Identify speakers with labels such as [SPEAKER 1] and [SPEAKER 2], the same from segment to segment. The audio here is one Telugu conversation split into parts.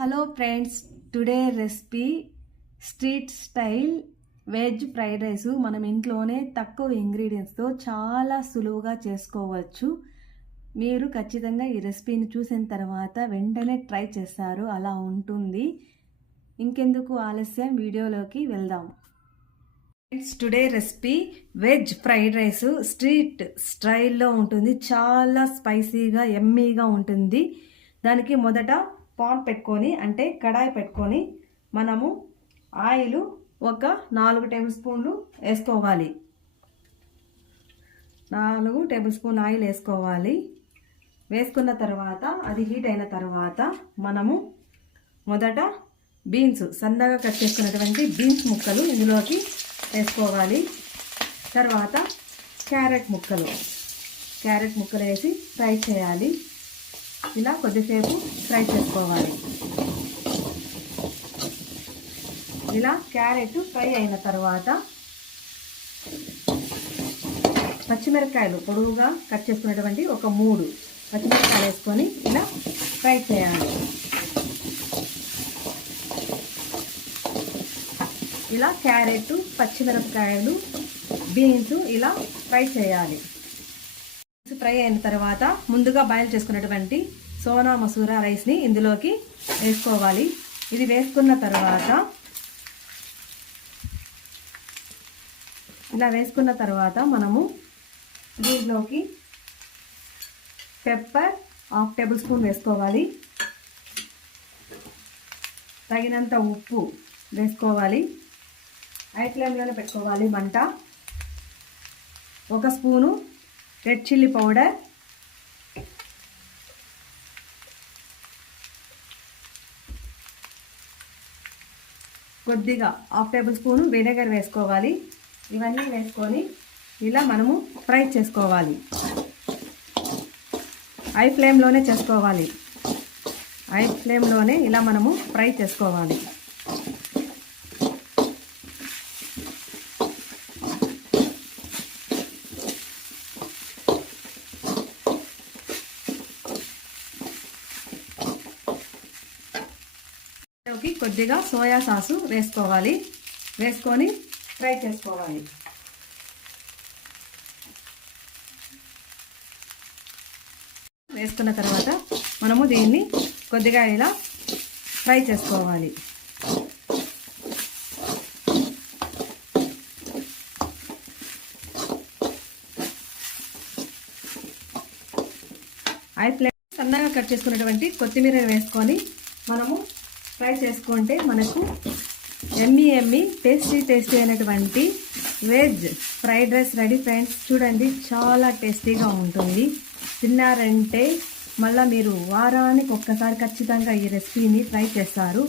[SPEAKER 1] Hello friends today recipe street style veg fried rice. మనం ఇంట్లోనే తక్కువ ఇంగ్రీడియంట్స్తో చాలా సులువుగా చేసుకోవచ్చు. మీరు ఖచ్చితంగా ఈ రెసిపీని చూసిన తర్వాత వెంటనే ట్రై చేస్తారు. అలా ఉంటుంది. ఇంకెందుకు ఆలస్యం? వీడియోలోకి వెళ్దాం. Friends today recipe veg fried rice. Street స్టైల్లో ఉంటుంది. చాలా స్పైసీగా ఎమ్మీగా ఉంటుంది. దానికి మొదట పాన్ పెట్టుకొని అంటే కడాయి పెట్టుకొని మనము ఆయిల్ ఒక నాలుగు టేబుల్ స్పూన్లు వేసుకోవాలి. నాలుగు టేబుల్ స్పూన్ ఆయిల్ వేసుకోవాలి. వేసుకున్న తర్వాత అది హీట్ అయిన తర్వాత మనము మొదట బీన్స్ సన్నగా కట్ చేసుకున్నటువంటి బీన్స్ ముక్కలు ఇందులోకి వేసుకోవాలి. తర్వాత క్యారెట్ ముక్కలు. క్యారెట్ ముక్కలు వేసి ఫ్రై చేయాలి. ఇలా కొద్దిసేపు ఫ్రై చేసుకోవాలి. ఇలా క్యారెట్ ఫ్రై అయిన తర్వాత పచ్చిమిరపకాయలు పొడవుగా కట్ చేసుకున్నటువంటి ఒక మూడు పచ్చిమిరపకాయలు వేసుకొని ఇలా ఫ్రై చేయాలి. ఇలా క్యారెట్ పచ్చిమిరపకాయలు బీన్స్ ఇలా ఫ్రై చేయాలి. ఫ్రై అయిన తర్వాత ముందుగా బాయిల్ చేసుకున్నటువంటి సోనా మసూరా రైస్ని ఇందులోకి వేసుకోవాలి. ఇది వేసుకున్న తర్వాత ఇలా వేసుకున్న తర్వాత మనము దీంట్లోకి పెప్పర్ హాఫ్ టేబుల్ స్పూన్ వేసుకోవాలి. తగినంత ఉప్పు వేసుకోవాలి. ఐ ఫ్లేమ్లోనే పెట్టుకోవాలి మంట. ఒక స్పూను రెడ్ చిల్లీ పౌడర్. కొద్దిగా హాఫ్ టేబుల్ స్పూను వెనిగర్ వేసుకోవాలి. ఇవన్నీ వేసుకొని ఇలా మనము ఫ్రై చేసుకోవాలి. హై ఫ్లేమ్లోనే చేసుకోవాలి. హై ఫ్లేమ్లోనే ఇలా మనము ఫ్రై చేసుకోవాలి. లోకి కొద్దిగా సోయా సాసు వేసుకోవాలి. వేసుకొని ఫ్రై చేసుకోవాలి. వేసుకున్న తర్వాత మనము దీన్ని కొద్దిగా ఇలా ఫ్రై చేసుకోవాలి. ఐ ప్లేట్ సన్నగా కట్ చేసుకున్నటువంటి కొత్తిమీర వేసుకొని మనము ఫ్రై చేసుకుంటే మనకు ఎమ్మి ఎమ్మి టేస్టీ టేస్టీ అయినటువంటి veg fried rice ready friends చూడండి చాలా టేస్టీగా ఉంటుంది. తిన్నారంటే మళ్ళీ మీరు వారానికి ఒక్కసారి ఖచ్చితంగా ఈ రెసిపీని ట్రై చేస్తారు.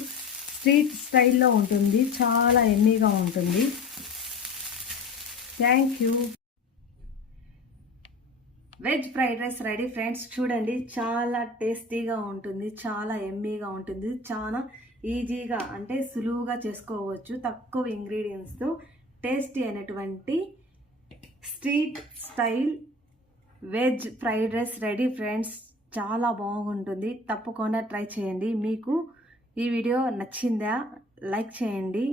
[SPEAKER 1] స్ట్రీట్ స్టైల్లో ఉంటుంది. చాలా ఎమ్మీగా ఉంటుంది. Thank you veg fried rice ready friends. చూడండి చాలా టేస్టీగా ఉంటుంది చాలా ఎమ్మీగా ఉంటుంది చాలా ఈజీగా అంటే సులువుగా చేసుకోవచ్చు. తక్కువ ఇంగ్రీడియంట్స్తో టేస్టీ అయినటువంటి street style veg fried rice ready friends. చాలా బాగుంటుంది. తప్పకుండా ట్రై చేయండి. మీకు ఈ వీడియో నచ్చిందా లైక్ చేయండి.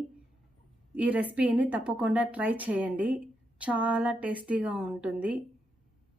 [SPEAKER 1] ఈ రెసిపీని తప్పకుండా ట్రై చేయండి. చాలా టేస్టీగా ఉంటుంది.